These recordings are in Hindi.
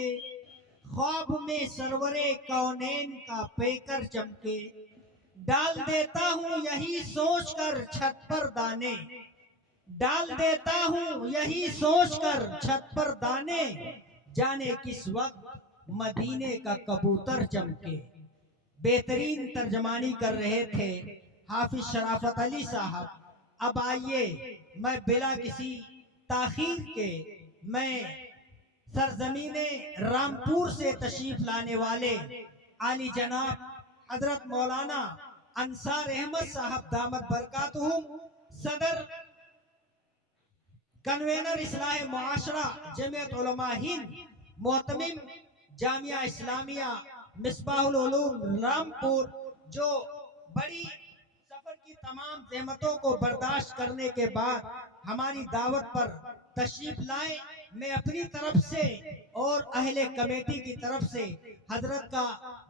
के, ख्वाब में सरवरे कौनैन का पैकर चमके। डाल देता हूँ यही सोचकर छत पर दाने, डाल देता हूँ यही सोचकर छत पर दाने, जाने किस वक्त मदीने का कबूतर चमके। बेहतरीन तर्जमानी कर रहे थे हाफिज शराफत अली साहब। अब आइए, मैं बिला किसी ताखीर के मैं सरजमीने रामपुर से तशरीफ लाने वाले आली जनाब हजरत मौलाना अंसार अहमद साहब दामत बरकातुहुम, सदर कन्वेनर इस्लाह मुआशरा जमीयत उलमा हिंद, मोहतमिम जामिया इस्लामिया मिसबाहुल उलूम रामपुर, जो बड़ी सफर की तमाम जहमतों को बर्दाश्त करने के बाद हमारी दावत पर तशरीफ लाए। मैं अपनी तरफ से और अहले कमेटी की तरफ से हजरत का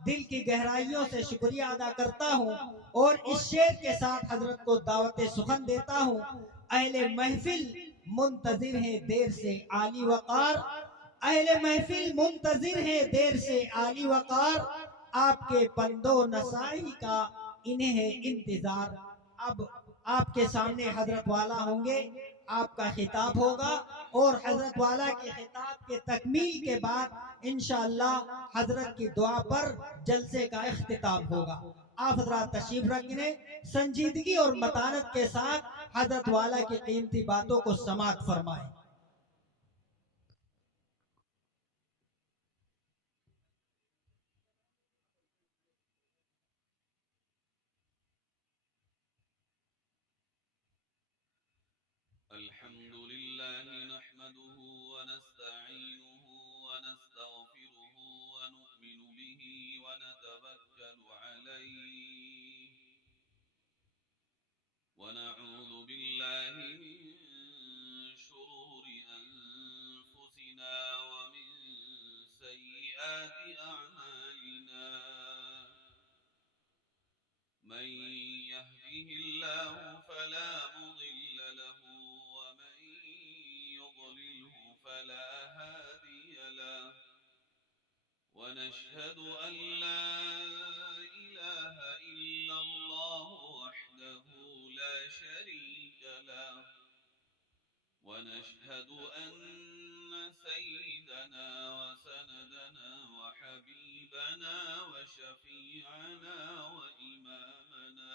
दिल की गहराइयों से शुक्रिया अदा करता हूँ और इस शेर के साथ हजरत को दावत सुखन देता हूँ। अहले महफिल मुंतजिर है देर से आली वकार, अहले महफिल मुंतजिर है देर से आली वकार, आपके बंदो नसाई का इन्हें है इंतजार। अब आपके सामने हजरत वाला होंगे, आपका खिताब होगा और हजरत वाला के खिताब के तकमील के बाद इंशाअल्लाह हजरत की दुआ पर जलसे का इख्तिताम होगा। आप हजरात तशरीफ रखने, संजीदगी और मतानत के साथ हजरत वाला की कीमती बातों को समाअत फरमाएं। अल्हम्दुलिल्लाह नहमदुहु व नस्तईनुहु व नस्तगफिरुहु व नु'मिनु बिही व नतवक्कलु अलैहि व नऊज़ु बिल्लाहि मिन शुरूरि अनफुसिना व मिन सय्यिआति अअमालिना। मन यहदिहिल्लाहु फला मुदिल्ल लहु व मन युद्लिल्हु फला हादिय लहु। व नशहदु अन ला इलाहा इल्लल्लाहु वहदहु ला शरीक लहु। व नशहदु अन्न सय्यिदना व सनदना व हबीबना व शफीअना व इमामना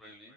पढ़ लें.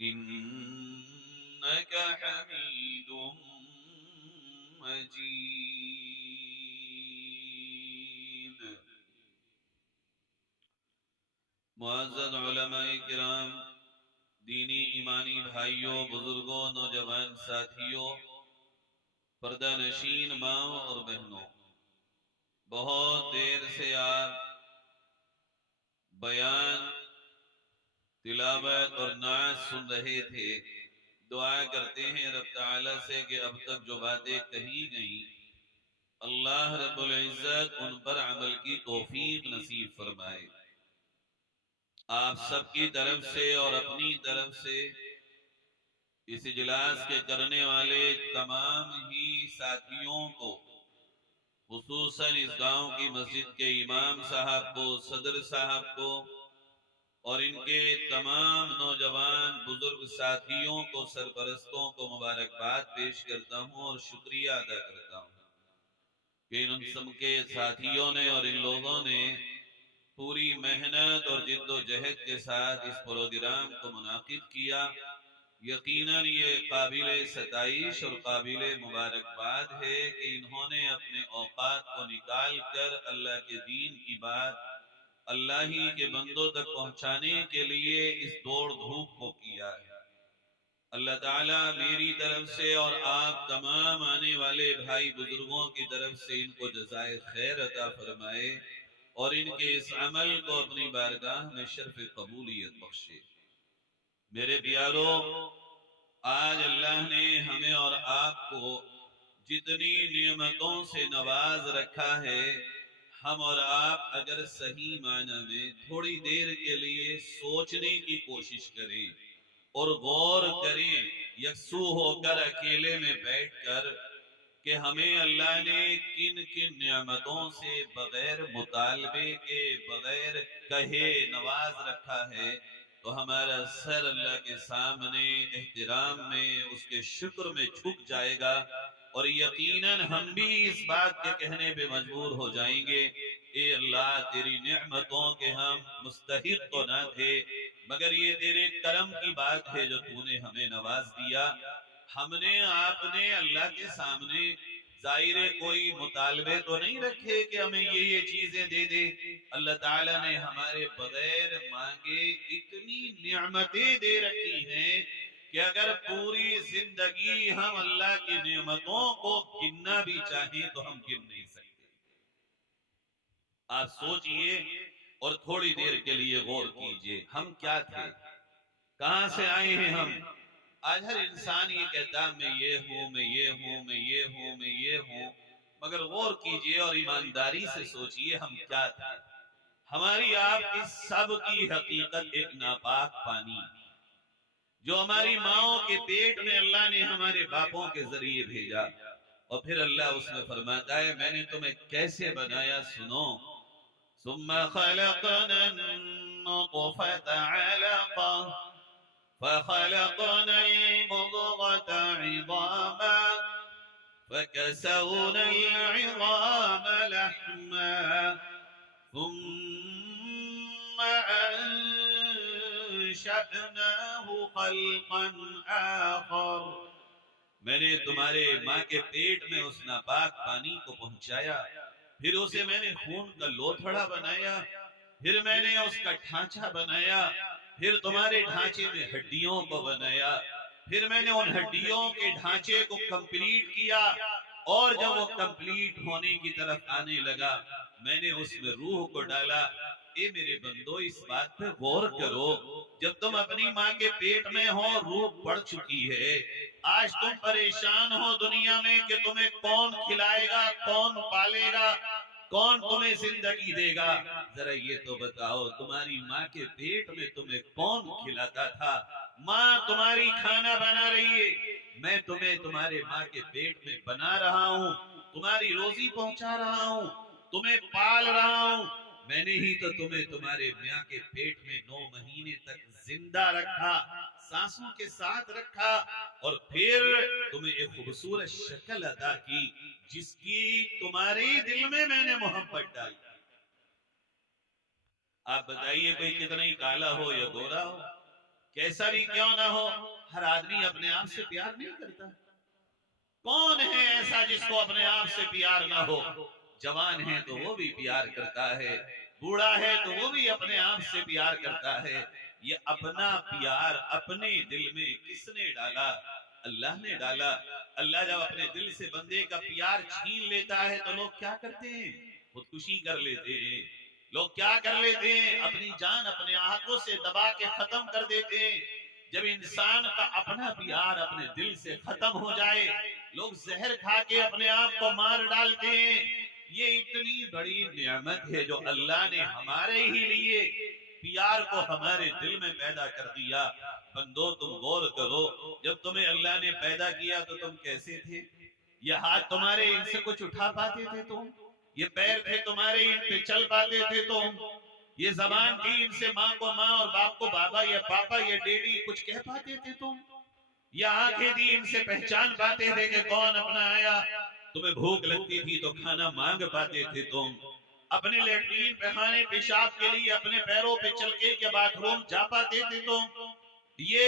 इन्नका हमीदुम मजीद। मुअज़्ज़ज़ उलमाए किराम, दीनी ईमानी भाइयों, बुजुर्गों, नौजवान साथियों, पर्दा नशीन माओ और बहनों, बहुत देर से आप बयान, तिलावत और नात सुन रहे थे। दुआ करते हैं रब ताला से कि अब तक जो बातें कही गई अल्लाह रब्बुल इज्जत उन पर अमल की तौफीक नसीब फरमाए। आप सबकी तरफ से और अपनी तरफ से इस इजलास के करने वाले तमाम ही साथियों को, खुसूसन इस गांव की मस्जिद के इमाम साहब को, सदर साहब को और इनके तमाम नौजवान बुजुर्ग साथियों को, सरपरस्तों को मुबारकबाद पेश करता हूं और शुक्रिया अदा करता हूं कि इन सबके साथियों ने और इन लोगों ने पूरी मेहनत और जिद्दोजहद के साथ इस प्रोग्राम को मुनाकिद किया। यकीनन ये काबिले सताइश और काबिले मुबारकबाद है कि इन्होंने अपने औकात को निकाल कर अल्लाह के दीन की बात अल्लाह ही के बंदों तक पहुंचाने के लिए इस दौड़ धूप को किया है। अल्लाह ताला मेरी तरफ से और आप तमाम आने वाले भाई बुजुर्गों की तरफ से इनको जज़ाए खैर अता फरमाए और इनके इस अमल को अपनी बारगाह में शर्फ कबूलियत बख्शे। मेरे प्यारों, आज अल्लाह ने हमें और आपको जितनी नियमतों से नवाज रखा है, हम और आप अगर सही मायने में थोड़ी देर के लिए सोचने की कोशिश करें और गौर करें, यकसू होकर अकेले में बैठकर कि हमें अल्लाह ने किन किन नियामतों से बगैर मुतालबे के, बगैर कहे नवाज रखा है, तो हमारा सर अल्लाह के सामने एहतराम में, उसके शुक्र में झुक जाएगा और यकीनन हम भी इस बात के कहने पे मजबूर हो जाएंगे, ए अल्लाह तेरी नेमतों के हम मुस्तहिक तो ना थे, मगर ये तेरे करम की बात है जो तूने हमें नवाज दिया। हमने आपने अल्लाह के सामने जाहिर कोई मुतालबे तो नहीं रखे कि हमें ये चीजें दे दे। अल्लाह ताला ने हमारे बगैर मांगे इतनी नियामतें दे रखी हैं कि अगर पूरी जिंदगी हम अल्लाह की नियामतों को गिनना भी चाहें तो हम गिन नहीं सकते। आप सोचिए और थोड़ी देर के लिए गौर कीजिए, हम क्या थे, कहां से आए हैं हम। आज हर इंसान ये कहता मैं ये हूं, मैं ये हूं, मैं ये हूं, मैं ये हूं, मगर गौर कीजिए और ईमानदारी से सोचिए हम क्या थे। हमारी आपकी सब की हकीकत एक नापाक पानी जो हमारी माओ के पेट में अल्लाह ने हमारे बापों के जरिए भेजा और फिर अल्लाह उसमें फरमाता है मैंने तुम्हें कैसे बनाया, सुनो। सुम्मा खलक़ना नुत्फ़ता अलक़ा फखलक़ना अलमुज़ग़ता इज़ामा फकसवना अलइज़ाम लहमा सुम्मा अंशअनाहु खल्क़न आखर। मैंने तुम्हारे माँ के पेट में उस नापाक पानी को पहुंचाया, फिर उसे मैंने खून का लोथड़ा बनाया, फिर मैंने उसका ढांचा बनाया, फिर तुम्हारे ढांचे में हड्डियों को बनाया, फिर मैंने उन हड्डियों के ढांचे को कंप्लीट किया और जब वो कंप्लीट होने की तरफ आने लगा मैंने उसमें रूह को डाला। ए मेरे बंदो, इस बात पे गौर करो, जब तुम अपनी माँ के पेट में हो रूह पड़ चुकी है, आज तुम परेशान हो दुनिया में कि तुम्हें कौन खिलाएगा, कौन पालेगा, कौन तुम्हें जिंदगी देगा। जरा ये तो बताओ तुम्हारी माँ के पेट में तुम्हें कौन खिलाता था। माँ तुम्हारी खाना बना रही है, मैं तुम्हें तुम्हारे माँ के पेट में बना रहा हूँ, तुम्हारी रोजी पहुंचा रहा हूँ, तुम्हें पाल रहा हूँ। मैंने ही तो तुम्हें तुम्हारे माँ के पेट में 9 महीने तक जिंदा रखा, सांसों के साथ रखा और फिर तुम्हें एक खूबसूरत शक्ल अदा की जिसकी तुम्हारे दिल में मैंने मोहब्बत डाली। आप बताइए कोई कितना ही काला हो या गोरा हो, कैसा भी क्यों ना हो, हर आदमी अपने आप से प्यार नहीं करता। कौन है ऐसा जिसको अपने आप से प्यार ना हो? जवान है तो वो भी प्यार करता है, बूढ़ा है तो वो भी अपने आप से प्यार करता है। ये अपना प्यार अपने दिल में किसने डाला? अल्लाह ने डाला। अल्लाह जब अपने दिल से बंदे का प्यार छीन लेता है तो लोग क्या करते हैं? खुदकुशी कर लेते हैं। लोग क्या कर लेते हैं? अपनी जान अपने हाथों से दबा के खत्म कर देते हैं। जब इंसान का अपना प्यार अपने दिल से खत्म हो जाए, लोग जहर खा के अपने आप को मार डालते हैं। ये इतनी बड़ी नियामत है जो अल्लाह ने हमारे ही लिए प्यार को हमारे दिल में पैदा कर दिया। बंदो तुम गौर करो, जब तुम्हें अल्लाह ने पैदा किया तो तुम कैसे थे? ये हाथ तुम्हारे, इनसे कुछ उठा पाते थे तुम? ये पैर थे तुम्हारे, इन पे चल पाते थे तुम? ये जबान थी, इनसे माँ को माँ और बाप को बाबा या पापा या डैडी कुछ कह पाते थे तुम? ये आंखें थी, इनसे पहचान पाते थे कि कौन अपना आया? तुम्हें भूख लगती थी तो खाना मांग पाते थे तुम? अपने लेटरीन पैखाने पेशाब के लिए अपने पैरों पे चल के बाथरूम जा पाते थे तुम? ये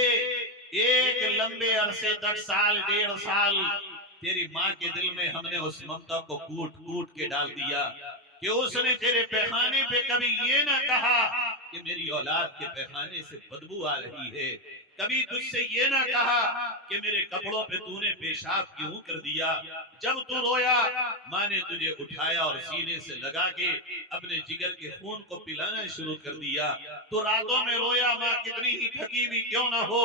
एक लंबे अरसे तक, साल डेढ़ साल, तेरी माँ के दिल में हमने उस ममता को कूट कूट के डाल दिया कि उसने तेरे पैखाने पे कभी ये ना कहा कि मेरी औलाद के पैखाने से बदबू आ रही है। कभी तुझसे ये ना कहा कि मेरे कपड़ों पे तूने पेशाब क्यों कर दिया। जब तू रोया, माँ ने तुझे उठाया और सीने से लगा के अपने जिगर के खून को पिलाना शुरू कर दिया। तो रातों में रोया, माँ कितनी ही थकी हुई क्यों ना हो,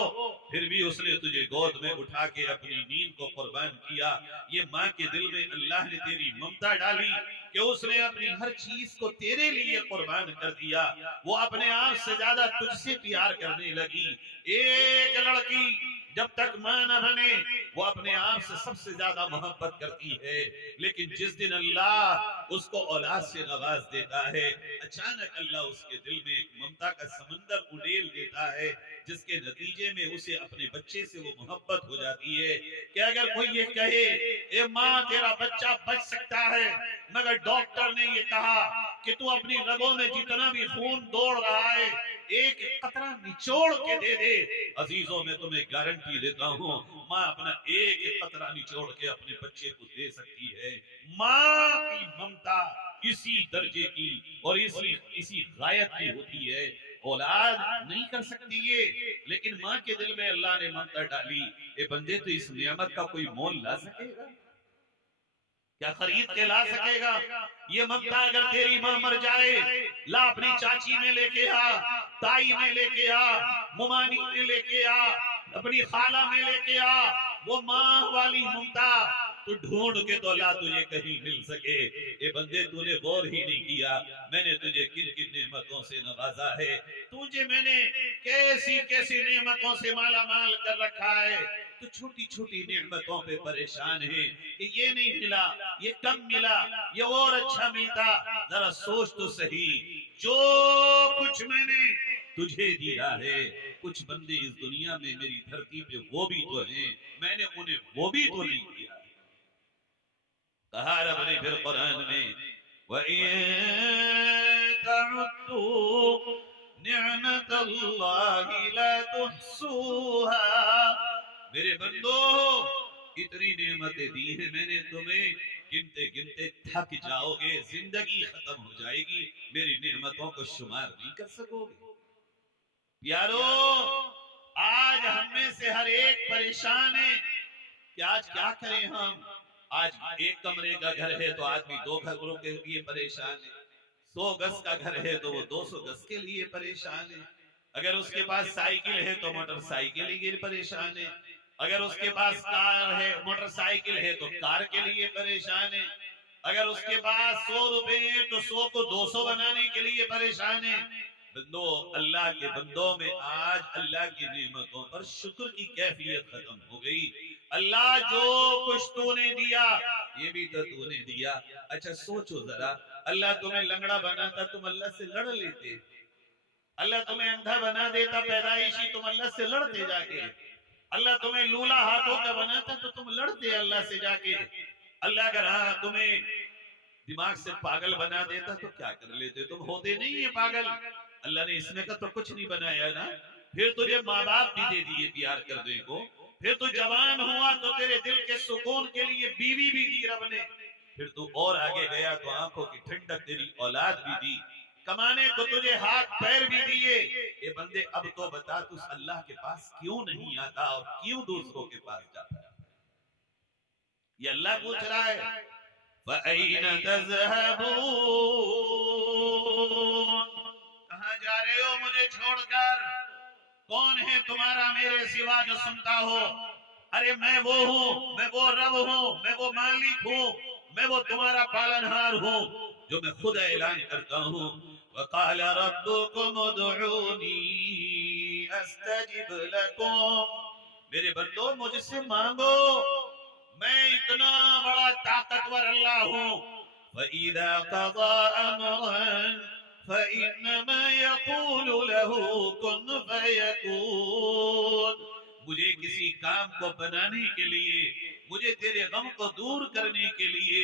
फिर भी उसने तुझे गोद में उठा के अपनी नींद को कुर्बान किया। ये माँ के दिल में अल्लाह ने तेरी ममता डाली कि उसने अपनी हर चीज को तेरे लिए कुर्बान कर दिया। वो अपने आप से ज्यादा तुझसे प्यार करने लगी। एक लड़की जब तक मां न बने, वो अपने आप से सबसे ज्यादा मोहब्बत करती है, लेकिन जिस दिन अल्लाह उसको औलाद से नवाज देता है, अचानक अल्लाह उसके दिल में एक ममता का समंदर उड़ेल देता है, जिसके नतीजे में उसे अपने बच्चे से वो मोहब्बत हो जाती है कि अगर कोई ये कहे ए माँ तेरा बच्चा बच सकता है, मगर डॉक्टर ने ये कहा कि तू अपनी रगों में जितना भी खून दौड़ रहा है एक कतरा निचोड़ के दे दे, अजीजों में तुम्हें गारंटी देता हूँ माँ अपना एक कतरा निचोड़ के अपने बच्चे को दे सकती है। माँ की ममता इसी दर्जे की और इसी गायत की होती है, औलाद नहीं कर सकती ये, लेकिन माँ के दिल में अल्लाह ने ममता डाली। ए बंदे, तो इस नियामत का कोई मोल ला सकेगा? क्या खरीद के ला सकेगा? ये ममता अगर तेरी माँ मर जाए, ला अपनी चाची में लेके आ, ताई में लेके आ, मुमानी में लेके आ, अपनी खाला में लेके आ, वो माँ वाली ममता तू ढूंढ के तो ला, तुझे कहीं मिल सके। ये बंदे, तूने गौर ही नहीं किया मैंने तुझे किन किन नेमतों से नवाजा है, तुझे मैंने कैसी कैसी नेमतों से माला माल कर रखा है। तो छोटी छोटी नेमतों पे परेशान है कि ये नहीं मिला, ये कम मिला, ये और अच्छा मिलता। जरा सोच तो सही, जो कुछ मैंने तुझे दिया है, कुछ बंदे इस दुनिया में मेरी धरती पे वो भी तो हैं, मैंने उन्हें वो भी तो नहीं दिया। कहा रब ने फिर कुरान में, मेरे बंदो, इतनी नेमतें दी है मैंने तुम्हें, गिनते गिनते थक जाओगे, जिंदगी खत्म हो जाएगी, मेरी नेमतों को शुमार नहीं कर सकोगे। यारो, आज हम में से हर एक परेशान है कि आज क्या करें हम। आज एक कमरे का घर है तो आदमी 2 कमरों के लिए परेशान है, 100 गज का घर है तो वो 200 गज के लिए परेशान है, अगर उसके पास साइकिल है तो मोटरसाइकिल के लिए परेशान है, अगर उसके पास कार है, मोटरसाइकिल है तो कार के लिए परेशान है, अगर उसके पास 100 रुपए है तो 100 को 200 बनाने के लिए परेशान है। बंदो, अल्लाह के बंदों में आज अल्लाह की नेमतों पर शुक्र की कैफियत खत्म हो गई। अल्लाह, जो कुछ तूने दिया ये भी तो तूने दिया। अच्छा सोचो जरा, अल्लाह तुम्हें लंगड़ा बनाता, तुम अल्लाह से लड़ लेते? अल्लाह तुम्हें अंधा बना देता पैदाइशी, तुम अल्लाह से लड़ते जाके? अल्लाह तुम्हें लूला हाथों का बनाता तो तुम लड़ते अल्लाह से जाके? अल्लाह अगर हाँ तुम्हें दिमाग से पागल बना देता तो क्या कर लेते? तुम होते नहीं है पागल। अल्लाह ने इसमें का तो कुछ नहीं बनाया ना, फिर तुझे माँ बाप भी दे दिए प्यार करने को, फिर तू जवान हुआ तो तेरे दिल के सुकून के लिए बीवी भी दी रब ने, फिर तू और आगे गया तो आंखों की ठंडक तेरी औलाद भी दी, कमाने को तुझे हाथ पैर भी दिए। ये बंदे अब तो बता तू अल्लाह के पास क्यों नहीं आता और क्यों दूसरों के पास जाता है? ये अल्लाह पूछ रहा है, फ़अैन तज़हबून, कहां जा रहे हो मुझे छोड़कर? कौन है तुम्हारा मेरे सिवा जो सुनता हो? अरे मैं वो हूँ, मैं वो रब हूँ, मैं वो मालिक हूँ, मैं वो तुम्हारा पालनहार हूँ जो मैं खुद ऐलान करता हूँ। वक़ाल रब्बुकुम उदऊनी अस्तजिब लकुम, मेरे बंदो मुझसे मांगो, मैं इतना बड़ा ताकतवर अल्लाह हूँ। फ़इज़ा क़ज़ा अमरन फ़इन्नमा यक़ूलु लहू कुन फ़यकून, मुझे किसी काम को बनाने के लिए, मुझे तेरे गम को दूर करने के लिए,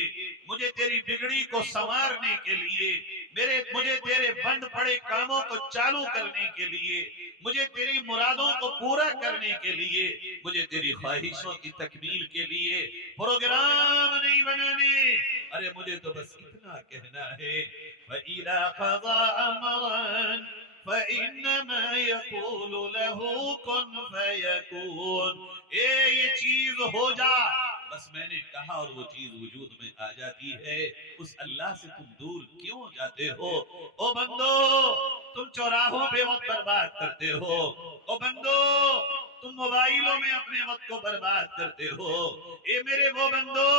मुझे तेरी बिगड़ी को संवारने के लिए, मुझे तेरे बंद पड़े कामों को चालू करने के लिए, मुझे तेरी मुरादों को पूरा करने के लिए, मुझे तेरी ख्वाहिशों की तकमील के लिए प्रोग्राम नहीं बनाने। अरे मुझे तो बस इतना कहना है, फ़इज़ा क़ज़ा अमरन फ़इन्नमा यक़ूलु लहू कुन फ़यकून, ये चीज हो जा, बस मैंने कहा और वो चीज वजूद में आ जाती है। उस अल्लाह से तुम दूर क्यों जाते हो? ओ बंदो, तुम चौराहों पे वक्त बर्बाद करते हो। ओ बंदो, तुम मोबाइलों में अपने वक्त को बर्बाद करते हो। ए मेरे वो बंदो,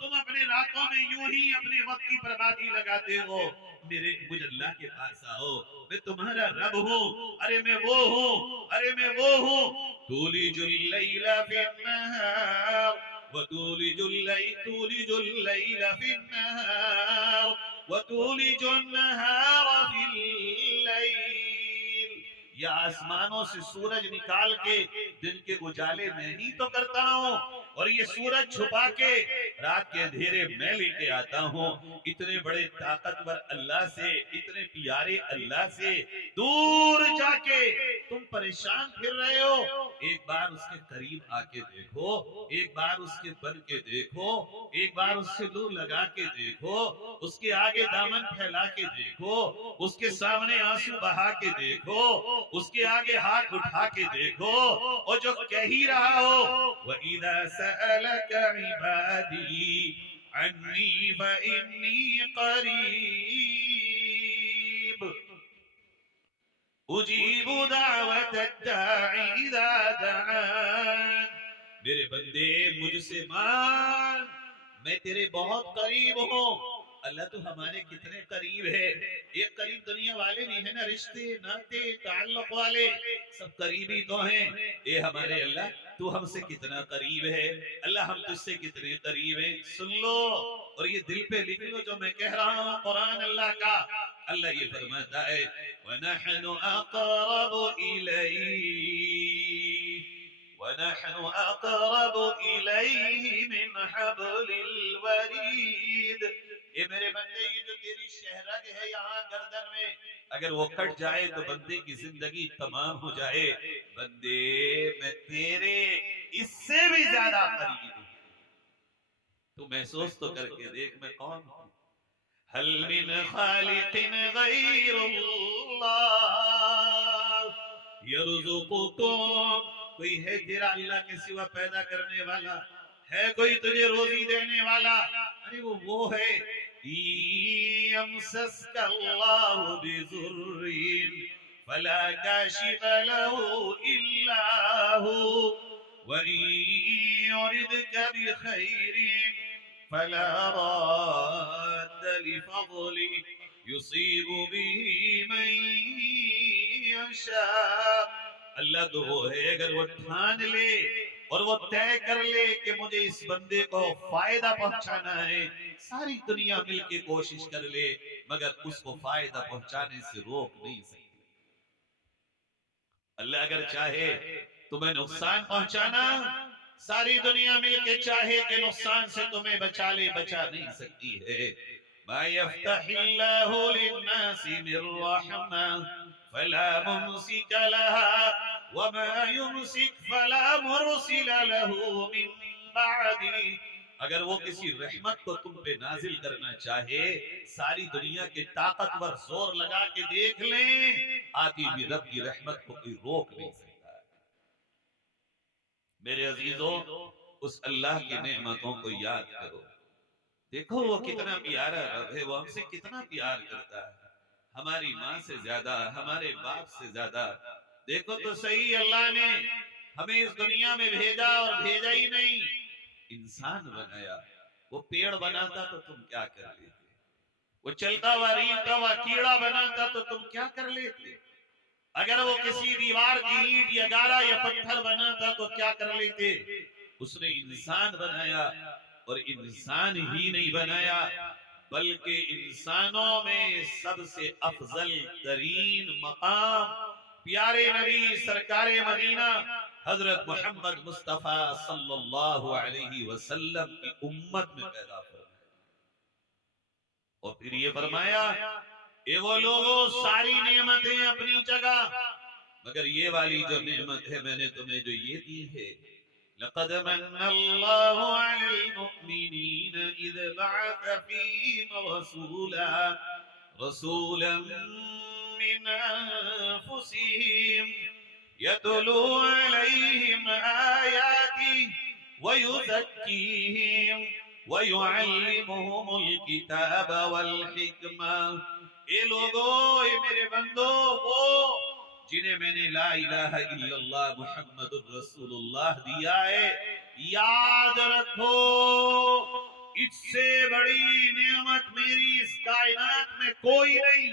तुम अपने रातों में यूं ही अपने वक्त की बर्बादी लगाते हो। मेरे मुझ अल्लाह के पास आओ, मैं तुम्हारा रब हूँ। अरे मैं वो हूँ, अरे मैं वो हूँ। तूलिजुल लैला फिन्नहार व तूलिजुल लैला फिन्नहार व तूलिजुन नहार फिल लैल, या आसमानों से सूरज निकाल के दिन के उजाले में ही तो करता हूँ, और ये सूरज छुपा के रात के अंधेरे मैं लेके आता हूँ। इतने बड़े ताकतवर अल्लाह से, इतने प्यारे अल्लाह से दूर जाके तुम परेशान फिर रहे हो। एक बार उसके करीब आके देखो, एक बार उसके बन के देखो, एक बार उससे लू लगा के देखो, उसके आगे दामन फैला के देखो, उसके सामने आंसू बहा के देखो, उसके आगे हाथ उठा के देखो, और जो कह ही रहा हो, वइज़ा सअलक इबादी अन्नी फइन्नी करीब उजीबु दावत दाई इज़ा दआन, मेरे बंदे मुझसे मांग, मैं तेरे बहुत करीब हूँ। अल्लाह तो हमारे कितने करीब है। ये करीब दुनिया वाले नहीं है ना, रिश्ते नाते ताल्लुक वाले सब करीबी तो हैं। ये हमारे अल्लाह, तू हमसे कितना करीब है। अल्लाह हम तुझसे कितने करीब हैं, सुन लो और ये दिल पे लिख लो जो मैं कह रहा हूँ कुरान अल्लाह का। अल्लाह ये फरमाता है, वनहनु अक़रबु इलैहि मिन हब्लिल वरीद, ये मेरे बंदे, ये जो तेरी शहरग है यहाँ गर्दन में, अगर वो कट जाए तो बंदे की जिंदगी तमाम हो जाए। बंदे मैं तेरे इससे भी ज्यादा करीब हूँ, तू महसूस तो करके देख मैं कौन हूँ। हल मिन खालिकिन गैरुल्लाह यर्ज़ुकुकुम, कोई है तेरा अल्लाह के सिवा पैदा करने वाला? है कोई तुझे रोजी देने वाला? अरे वो है, यमसस्कल्लाहु बिज़ुर्रिन फला काशिफ लहू इल्ला हू व युरिदका बिखैरिन फला राद्द लिफज़लि युसीबु बिही मन यशा। अल्लाह तो वो है, अगर वो ठान ले और वो तय कर ले कि मुझे इस बंदे को फायदा पहुंचाना है, सारी दुनिया मिलके कोशिश कर ले मगर उसको फायदा पहुंचाने से रोक नहीं सकती। अल्लाह अगर चाहे तुम्हें नुकसान पहुंचाना, सारी दुनिया मिलके चाहे कि नुकसान से तुम्हें बचा ले, बचा नहीं सकती है। मा यफ्तहिल्लाहु लिन्नासि मिर रहमा फला मुमसिक लहा व मा युमसिक फला मुरसिल लहू मिन बादी। अगर वो किसी रहमत को तुम पे नाजिल करना चाहे, सारी दुनिया के ताकतवर जोर लगा के देख लें, आती भी रब की रहमत को कोई रोक नहीं सकता। मेरे अजीजों, उस अल्लाह की नेमतों को याद करो। देखो वो कितना प्यारा रब है, वो हमसे कितना प्यार करता है, हमारी माँ से ज्यादा, हमारे बाप से ज्यादा। देखो तो सही, अल्लाह ने हमें इस दुनिया में भेजा और भेजा ही नहीं, इंसान बनाया। वो पेड़ बनाता तो तुम क्या कर लेते, वो चलता हुआ रींगता हुआ कीड़ा बनाता तो तुम क्या कर लेते, अगर वो किसी दीवार की ईंट या गारा या पत्थर बनाता तो क्या कर लेते। उसने इंसान बनाया, और इंसान ही नहीं बनाया बल्कि इंसानों में सबसे अफजल तरीन मकाम प्यारे नबी सरकारे मदीना हजरत मोहम्मद मुस्तफा सल्लल्लाहु अलैहि वसल्लम की उम्मत में पैदा फरमाया। और फिर ये फरमाया, ये वो लोगों, सारी नेमतें अपनी जगह, मगर ये वाली जो नेमत है मैंने तुम्हें जो ये दी है, लक़द मन्नल्लाहु अलल मुमिनीन इज़ बअस फ़ीहिम रसूलन मिन अनफुसिहिम यतलू अलैहिम आयातिहि व युज़क्कीहिम व युअल्लिमुहुमुल किताब वल हिकमा। ये लोगों, ये मेरे बंदो, वो जिन्हें मैंने ला इलाहा इल्लल्लाह मुहम्मदुर रसूलुल्लाह दिया है, याद रखो, इससे बड़ी नेमत मेरी इस कायनात में कोई नहीं,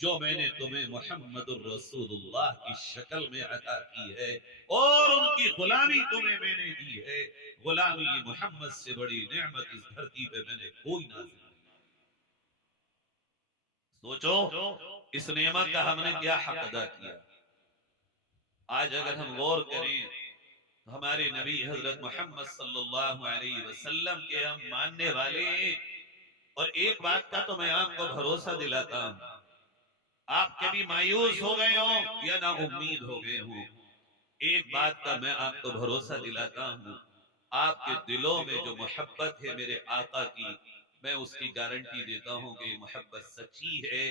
जो मैंने तुम्हें मुहम्मदुर रसूलुल्लाह की शक्ल में अता की है और उनकी गुलामी तुम्हें मैंने दी है। गुलामी मोहम्मद से बड़ी नेमत इस धरती पे मैंने कोई नाज़िल नहीं। सोचो इस नेमत का हमने क्या हक अदा किया। आज अगर हम गौर करें तो हमारे नबी हजरत मोहम्मद सल्लल्लाहु अलैहि वसल्लम के हम मानने वाले हैं। और एक बात का तो मैं आपको भरोसा दिलाता हूं, आप कभी मायूस हो गए हो या ना उम्मीद हो गए हो, एक बात का मैं आपको भरोसा दिलाता हूं, आपके दिलों में जो मोहब्बत है मेरे आका की, मैं उसकी गारंटी देता हूं कि ये मोहब्बत सच्ची है।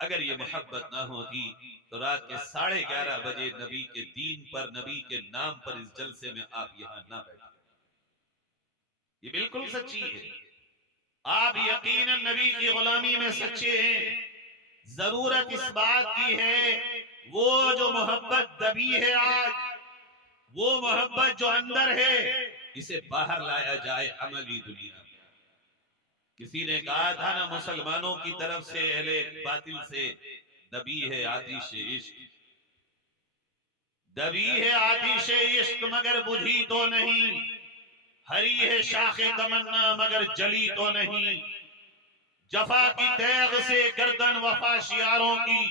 अगर ये मोहब्बत ना होती तो रात के 11:30 बजे नबी के दीन पर, नबी के नाम पर इस जलसे में आप यहां ना बैठे। ये बिल्कुल सच्ची है, आप यकीनन नबी की गुलामी में सच्चे हैं। जरूरत इस बात की है, वो जो मोहब्बत दबी है आज, वो मोहब्बत जो अंदर है, इसे बाहर लाया जाए अमली दुनिया में। किसी ने कहा था ना, मुसलमानों की तरफ से अहले बातिल से, दबी है आतिश इश्क, दबी है आतिश इश्क मगर बुझी तो नहीं, हरी है शाखे तमन्ना मगर जली तो नहीं, जफा की तैग से गर्दन वफा शियारों की,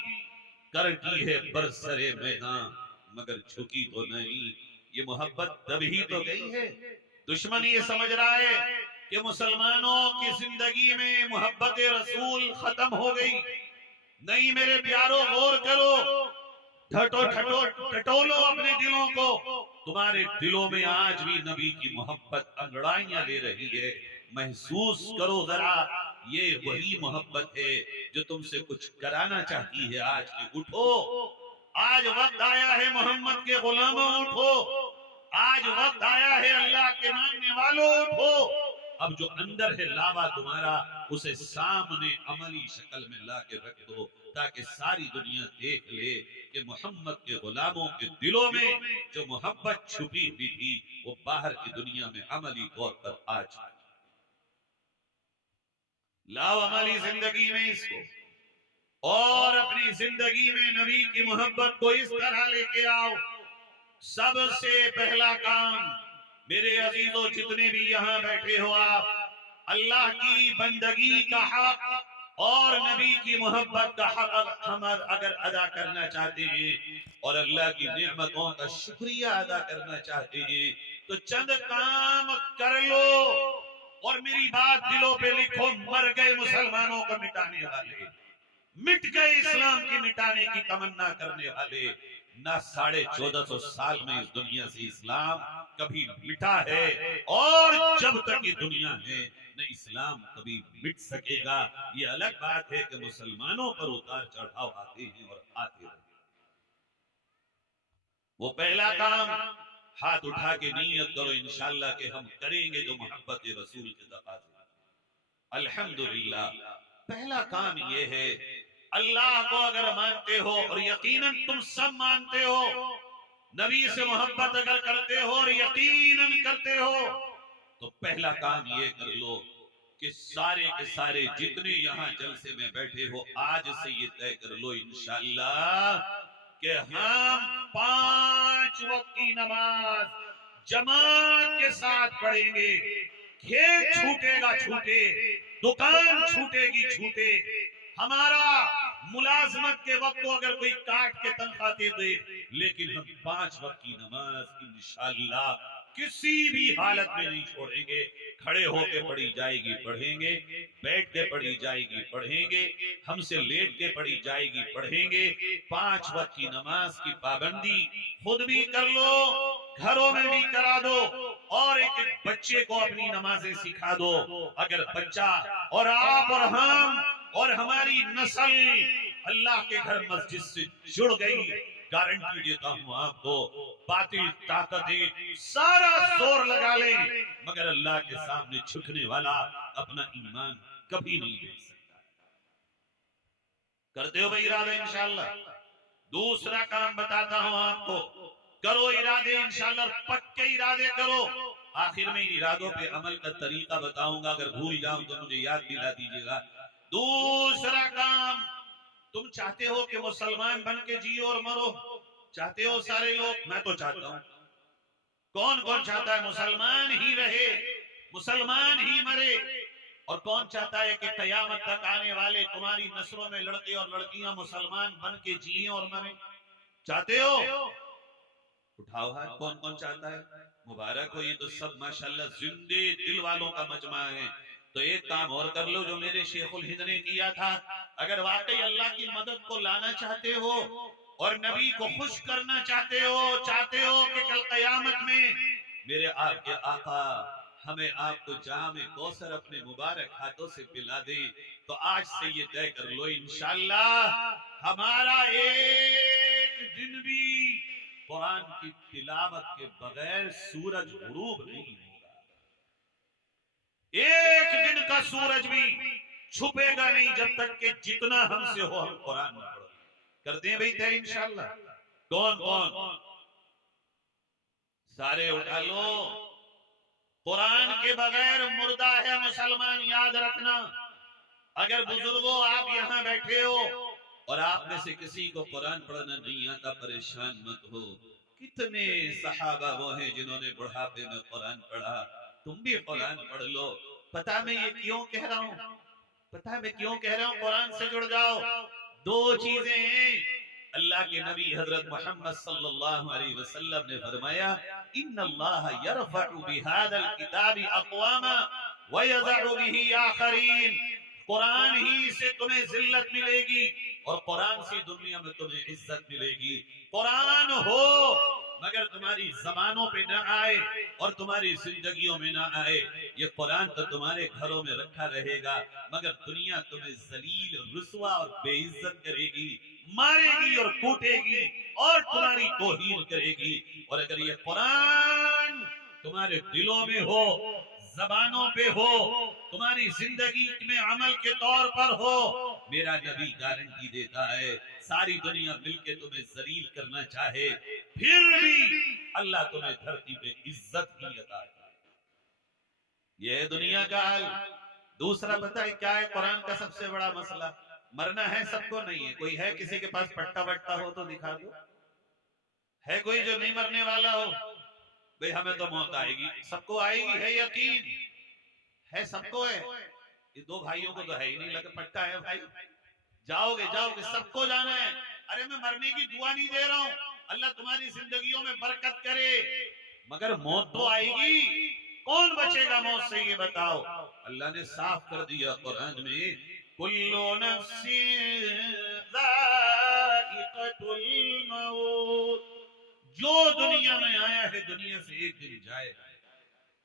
करती है बरसरे मैदान मगर झुकी तो नहीं। ये मोहब्बत दबी तो गई है। दुश्मन ये समझ रहा है कि मुसलमानों की जिंदगी में मोहब्बत रसूल खत्म हो गई। नहीं मेरे प्यारों, गौर करो, टटोलो अपने दिलों को, तुम्हारे दिलों में आज भी नबी की मोहब्बत अंगड़ाइयां ले रही है। महसूस करो जरा, ये वही मोहब्बत है जो तुमसे कुछ कराना चाहती है। आज की उठो, आज वक्त आया है मोहम्मद के गुलामों, उठो, आज वक्त आया है अल्लाह के मानने वालों, उठो। अब जो अंदर है लावा तुम्हारा, उसे सामने अमली शक्ल में ला के रख दो, ताकि सारी दुनिया देख ले कि मोहम्मद के गुलामों के दिलों में जो मोहब्बत छुपी हुई थी, वो बाहर की दुनिया में अमली तौर पर आज लाओ अमली जिंदगी में इसको, और अपनी जिंदगी में नबी की मोहब्बत को इस तरह लेके आओ। सबसे पहला काम मेरे अजीजों, जितने भी यहाँ बैठे हो, आप अल्लाह की बंदगी का हक और नबी की मोहब्बत का हक हम अगर अदा करना चाहते हैं और अल्लाह की नेमतों का शुक्रिया अदा करना चाहते हैं, तो चंद काम कर लो। और मेरी बात दिलों पे लिखो, मर गए मुसलमानों को मिटाने वाले, मिट गए इस्लाम की मिटाने की तमन्ना करने वाले। ना 1450 साल में इस दुनिया से इस्लाम कभी मिटा है, और जब तक ये दुनिया है न इस्लाम कभी मिट सकेगा। ये अलग बात है कि मुसलमानों पर उतार चढ़ाव आते हैं और आते रहते हैं। वो पहला काम हाथ उठा के नियत करो इंशाअल्लाह कि हम करेंगे जो मोहब्बत रसूल के तकाज़े। अल्हम्दुलिल्लाह, पहला काम ये है, अल्लाह को अगर मानते हो और यकीनन तुम सब मानते हो, नबी से मोहब्बत अगर करते हो और यकीनन करते हो, तो पहला काम ये कर लो कि सारे के सारे जितने यहाँ जलसे में बैठे हो, आज से ये तय कर लो इंशाअल्लाह कि हम 5 वक्त की नमाज जमात के साथ पढ़ेंगे। खेत छूटेगा छूटे, दुकान छूटेगी छूटे, हमारा मुलाजमत के वक्त को अगर कोई काट के तनख्वाह दे दे, लेकिन हम 5 वक्त की नमाज इंशाअल्लाह किसी भी हालत में नहीं छोड़ेंगे। खड़े होके पढ़ी जाएगी पढ़ेंगे, बैठ के पढ़ी जाएगी पढ़ेंगे, हमसे लेट के पढ़ी जाएगी पढ़ेंगे। 5 वक्त की नमाज की पाबंदी खुद भी कर लो, घरों में भी करा दो, और एक एक बच्चे को अपनी नमाजें सिखा दो। अगर बच्चा और आप और हम और हमारी नस्ल अल्लाह के घर मस्जिद से जुड़ गई, गारंटी देता हूं आपको, बातिल ताकतें सारा जोर लगा ले, मगर अल्लाह के सामने झुकने वाला अपना ईमान कभी नहीं दे सकता। करते हो भाई इरादा इंशाअल्लाह? दूसरा काम बताता हूं आपको, करो इरादे इंशाअल्लाह, पक्के इरादे करो। आखिर में इरादों पे अमल का तरीका बताऊंगा, अगर भूल जाऊं तो मुझे याद दिला दीजिएगा। दूसरा काम, तुम चाहते हो कि मुसलमान बन के जियो और मरो? चाहते हो सारे लोग? मैं तो चाहता हूं। कौन कौन चाहता है मुसलमान ही रहे, मुसलमान ही मरे? और कौन चाहता है कि कयामत तक आने वाले तुम्हारी नस्लों में लड़के और लड़कियां मुसलमान बन के जिए और मरे? चाहते हो? उठाओ हाथ, कौन कौन चाहता है? मुबारक हो, ये तो सब माशाल्लाह जिंदे दिल वालों का मजमा है। तो एक काम और कर लो जो मेरे शेखुल हिंद ने किया था, अगर वाकई अल्लाह की मदद को लाना चाहते हो और नबी को खुश करना चाहते हो कि कल कयामत में मेरे आपके आका हमें आपको जामे कौसर अपने मुबारक हाथों से पिला दे, तो आज से ये तय कर लो इंशाअल्लाह हमारा एक दिन भी कुरान की तिलावत के बगैर सूरज गुरूब नहीं होगा। एक दिन का सूरज भी छुपेगा नहीं जब तक कि जितना हमसे हो हम कुरान न पढ़ो। करते हैं भाई तय इंशाअल्लाह? कौन कौन? सारे उठा लो। कुरान के बगैर मुर्दा है मुसलमान, याद रखना। अगर बुजुर्गों आप यहाँ बैठे हो और आप में से किसी को कुरान पढ़ना नहीं आता, परेशान मत हो। कितने सहाबा वो हैं जिन्होंने बुढ़ापे में कुरान पढ़ा, तुम भी कुरान पढ़ लो। पता मैं ये क्यों कह रहा हूँ? पता है मैं क्यों कह रहा हूँ कुरान से जुड़ जाओ? दो चीजें हैं। अल्लाह के नबी हजरत मोहम्मद सल्लल्लाहु अलैहि वसल्लम ने फरमाया, इन्नल्लाह यरफउ बिहादल किताबि अक़वामा व यज़उ बिही आखरीन। कुरान ही से तुम्हें जिल्लत मिलेगी और कुरान से दुनिया में तुम्हें इज्जत मिलेगी। कुरान हो मगर तुम्हारी जबानों पे न आए और तुम्हारी जिंदगियों में न आए, ये कुरान तो तुम्हारे घरों में रखा रहेगा मगर दुनिया तुम्हें जलील, रुसवा और बेइज्जत करेगी, मारेगी और कूटेगी और तुम्हारी तौहीन करेगी। और अगर ये कुरान तुम्हारे दिलों में हो, जबानों पे हो, तुम्हारी जिंदगी में अमल के तौर पर हो, मेरा नबी गारंटी देता है सारी दुनिया मिलके तुम्हें जलील करना चाहे फिर भी अल्लाह तुम्हें धरती पे इज्जत ही अता करे। यह दुनिया का हाल। दूसरा पता है क्या है कुरान का सबसे बड़ा मसला? मरना है सबको? नहीं है। कोई है किसी के पास पट्टा वट्टा हो तो दिखा दो। है कोई जो नहीं मरने वाला हो? भाई हमें तो मौत आएगी, सबको आएगी, है यकीन है, सबको है। ये दो भाइयों को तो है ही नहीं, लगा पट्टा है भाई, जाओगे जाओगे, सबको जाना है। अरे मैं मरने की दुआ नहीं दे रहा हूं, अल्लाह तुम्हारी जिंदगियों में बरकत करे, मगर मौत तो आएगी। कौन बचेगा मौत से, ये बताओ। अल्लाह ने साफ कर दिया कुरान में, कुल्लु नफ्सिन ज़ाइक़तुल मौत, जो दुनिया में आया है दुनिया से एक दिन जाएगा।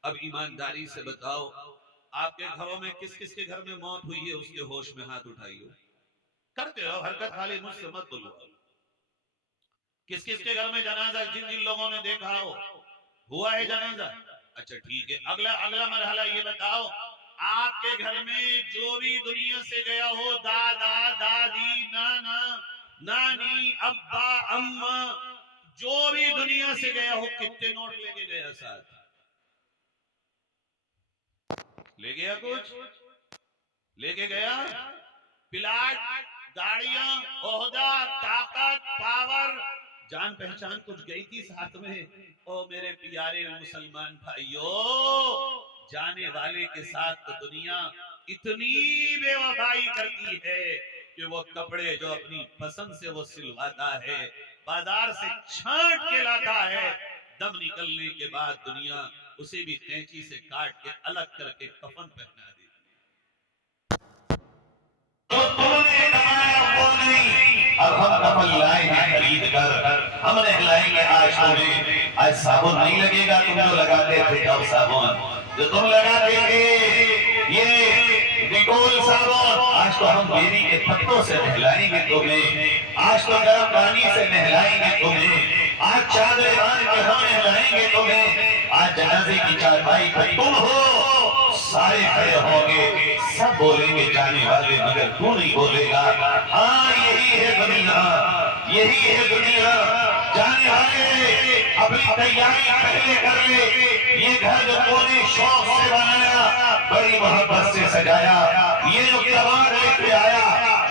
अब ईमानदारी से बताओ, आपके घरों में किस किस के घर में मौत हुई है, उसके होश में हाथ उठाइए। करते रहो हरकत, खाली मुझसे मत बोलो। किस किस के घर में जनाजा, जिन जिन लोगों ने देखा हो, हुआ है जनाजा? अच्छा ठीक है, अगला मरहला ये बताओ, आपके घर में जो भी दुनिया से गया हो, दादा दादी नाना नानी अब्बा अम्मा, जो भी दुनिया से गया हो, कितने नोट लेके गया साथ? ले गया? कुछ लेके गया? प्लाट, गाड़ियां, ओहदा, ताकत, पावर, जान पहचान कुछ गई थी साथ में? ओ मेरे प्यारे मुसलमान भाइयों, जाने वाले के साथ तो दुनिया इतनी बेवफाई करती है कि वो कपड़े जो अपनी पसंद से वो सिलवाता है, बाजार से छांट के लाता है, दम निकलने के बाद दुनिया उसे भी कैंची से काट के अलग करके कफन पहना देती है। तो तुमने कमाया वो नहीं, अब हम कफन लाए हैं खरीद कर, हम नहलाएंगे आज तुम्हें। आज साबुन नहीं लगेगा तुम जो लगाते थे, अब साबुन जो तुम लगाते थे, ये डिटोल साबुन, आज तो हम बेरी के पत्तों से नहलाएंगे तुम्हें, आज तो गर्म पानी से नहलाएंगे तुम्हें, आज चादर बांध के हम नहलाएंगे तुम्हें, आज जनाजे की चारपाई पर तुम हो, सारे खड़े होंगे, सब बोलेंगे जाने वाले, मगर तू नहीं बोलेगा। हाँ यही है दुनिया, यही है दुनिया। जाने वाले अपनी तैयारी पहले कर ले, ये घर जो तूने शौक से बनाया, बड़ी मोहब्बत से सजाया, ये जो कबाड़ लेके आया,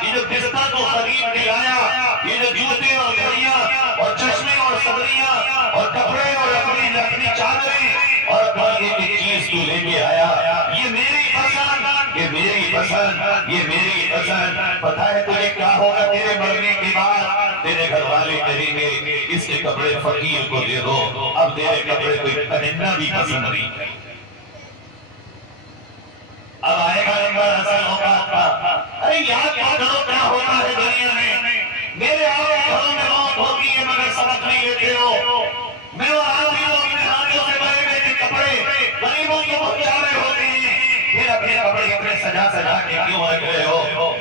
ये जो बिस्तर को खरीद के लाया, ये जो जूते और घड़ियां और चश्मे और सब्जियां और कपड़े और अपनी चादरें और अपनी एक चीज तू लेके आया, ये मेरी पसंद, ये मेरी पसंद, ये मेरी पसंद। पता है तुझे क्या होगा तेरे मरने के बाद? तेरे घर वाले कहेंगे इसके कपड़े फकीर को दे दो, अब तेरे कपड़े कोई पहनना भी पसंद नहीं है। अब आएगा नंबर असल होगा आपका, अरे याद क्या करो क्या होता है दुनिया में, मेरे आओ घरों में मौत होगी है मगर सबक नहीं लेते हो। मैं और आप भी लोग अपने हाथों से बने हुए कपड़े गरीबों को पहुंचा रहे होते हैं, फिर अपने कपड़े अपने सजा सजा के क्यों रख रहे हो?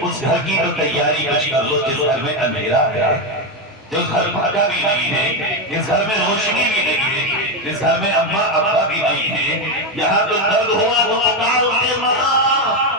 उस घर की तो तैयारी कुछ कर लो जिस घर में अंधेरा है, जो घर भटका भी नहीं है, जिस घर में रोशनी भी नहीं है, जिस घर में अम्मा अब्बा भी नहीं है। यहाँ तो दर्द हुआ तो पुकार उनके